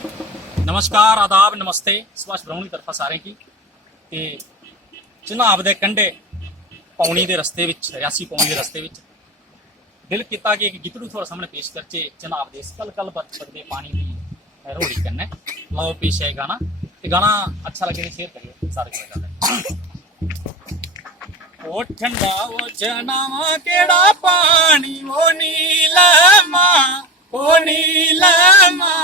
नमस्कार, आदाब, नमस्ते। सुभाष ब्राह्मण की तरफा सारे की ते चिनाब दे कंढे पौनी दे रस्ते विच रियासी पौनी दे रस्ते विच दिल किया कि एक गितड़ू थोड़ा सामने पेश करचे चिनाब दे कल कल बदते पानी की रोड़ी कन्नै लो पेश है गाना। ते गाना अच्छा लगे तो शेयर करिए सारे को। ओ ठंडा वो चनावा केड़ा पानी वो नीलमा ओ नीलमा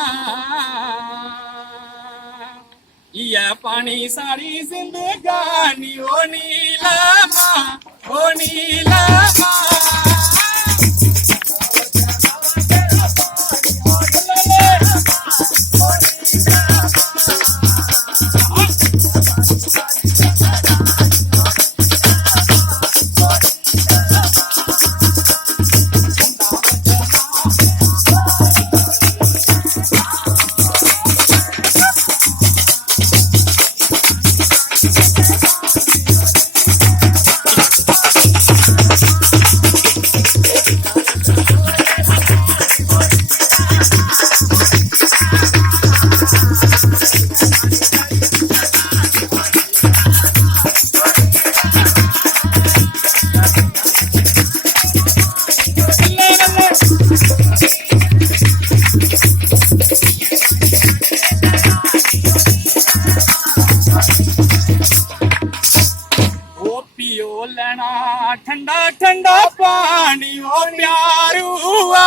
या पानी सारी जिंदगानी ओ नीलमा ओ नीलमा। ठंडा ठंडा पानी ओ प्यारू हुआ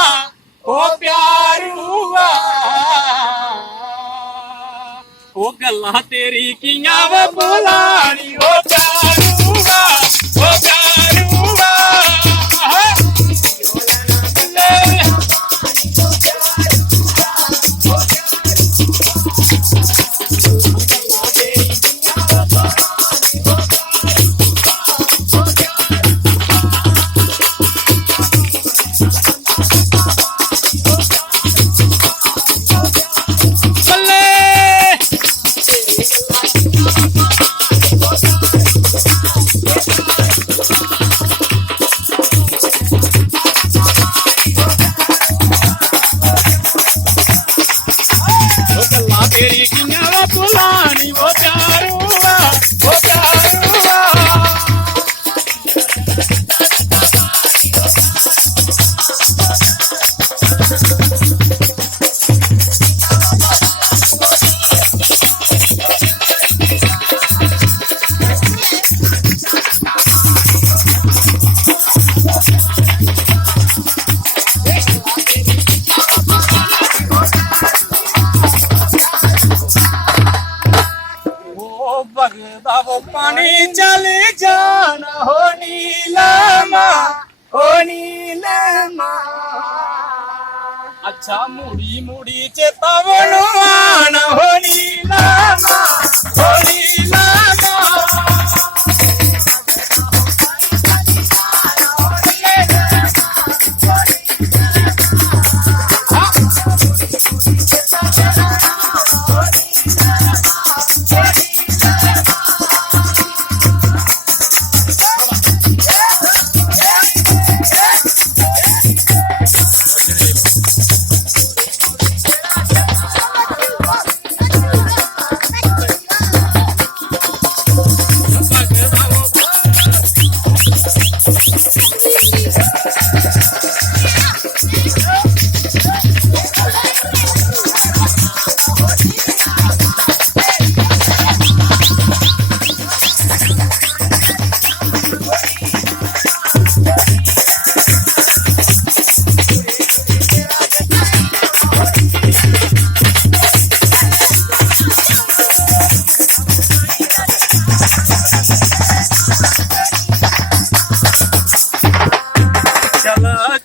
ओ प्यारू हुआ ओ गल्ला तेरी कियां वे बुलानी ओ प्यारू हुआ ओ प्यारू हुआ। तेरी किनारा पुरानी वो प्यारू हुआ वो प्यारू हुआ। बगदा वो पानी चले जाना हो नीलमा हो नीलमा। अच्छा मुड़ी मुड़ी चेतावनो आना हो नीलमा हो नीलमा।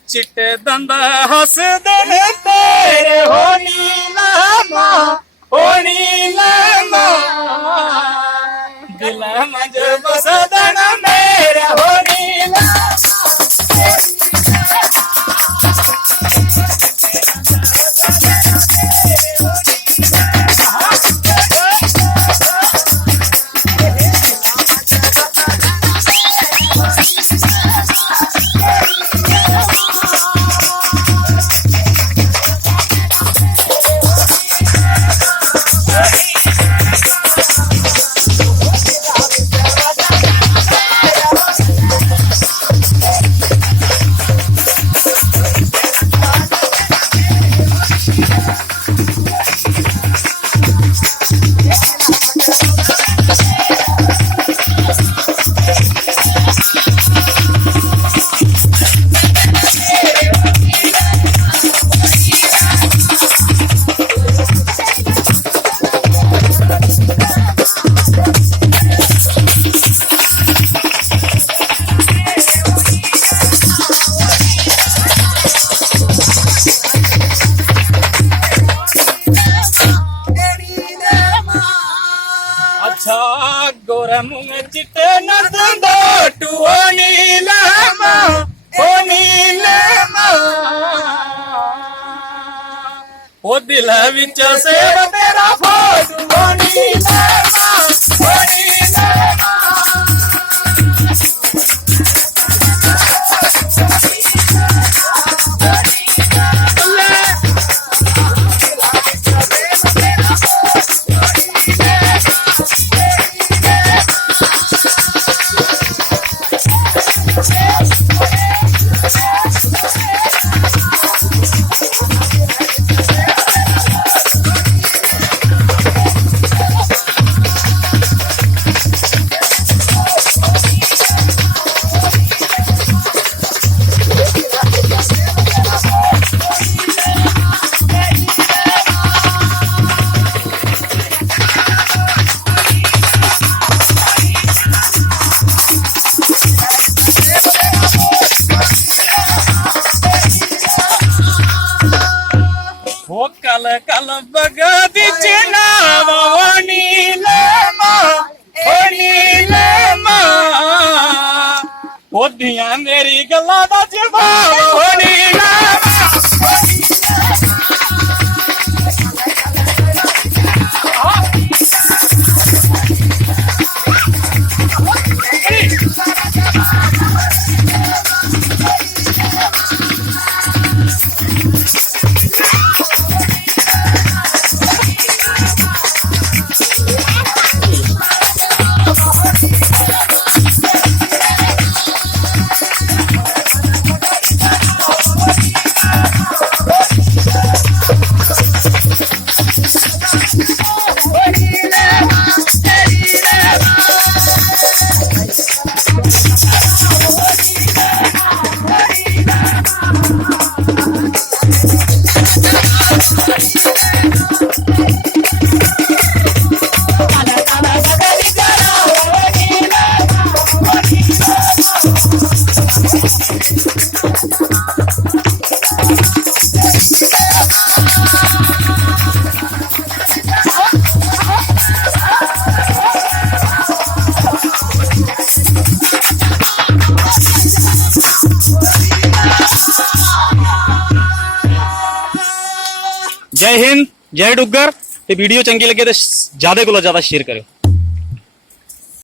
चिट्टे दंद हसदे ने तेरे हो नीलमा हो नीलमा। दिल मज बसदन मेरे हो नीलमा। अच्छा गोरा मुंह चिट्टे नंदो टुओ नीलमा ओ नीलमा ओ दिल विच सेव तेरा फोटू ओ नीलमा ओ नीलमा वो कल कल बगद चिनावा ओ नीलमा ओ नीलमा ओ दियां मेरी गल्लां दा जवाब ओ नीलमा जय हिंद जय डुग्गर ते वीडियो चंगी लगे तो ज्यादा को ज्यादा शेयर करो।